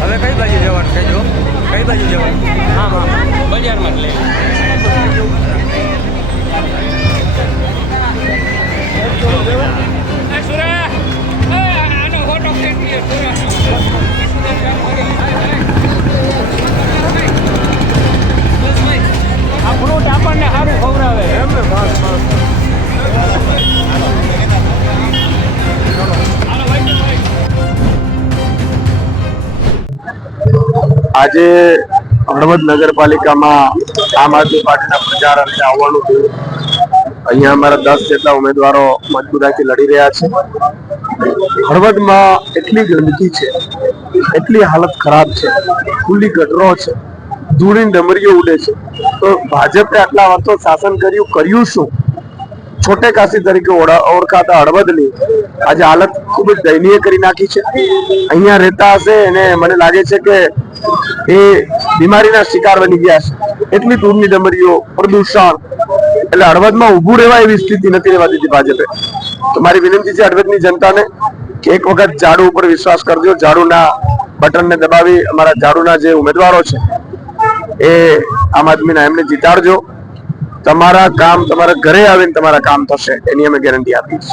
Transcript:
હવે કઈ બાજુ જવાનું છે? જો કઈ બાજુ જવાનું? હા હા, બજારમાં જ લઈ આ ફ્રૂટ આપણને સારું ખવડાવે એમને. બસ બસ આજે હળવદ નગરપાલિકામાં આમ આદમી પાર્ટીના પ્રચાર અર્થે આવવાનું થયું. અહીંયા અમારા 10 જેટલા ઉમેદવારો મજબૂતાઈથી લડી રહ્યા છે. હળવદમાં એટલી ગંદકી છે, એટલી હાલત ખરાબ છે, ખુલ્લી ગટરો છે, ધૂળની ડમરીઓ ઉડે છે. તો ભાજપે આટલા વર્ષો શાસન કર્યું શું? છોટે કાશી તરીકે ઓળખાતા હળવદની આજે હાલત ખૂબ જ દયનીય કરી નાખી છે. અહીંયા રહેતા હશે અને મને લાગે છે કે એ બીમારીના શિકાર બની ગયા છે. એટલી ધૂળની ડમરીઓ, પ્રદૂષણ, એટલે હળવદમાં ઊભું રહેવા એવી સ્થિતિ નથી રહેવા દીધી ભાજપે. તો મારી વિનંતી છે હળવદની જનતાને કે એક વખત ઝાડુ ઉપર વિશ્વાસ કરજો. ઝાડુના બટનને દબાવી અમારા ઝાડુના જે ઉમેદવારો છે એ આમ આદમીના એમને જીતાડજો. તમારા કામ તમારા ઘરે આવીને તમારા કામ થશે એની અમે ગેરંટી આપીશ.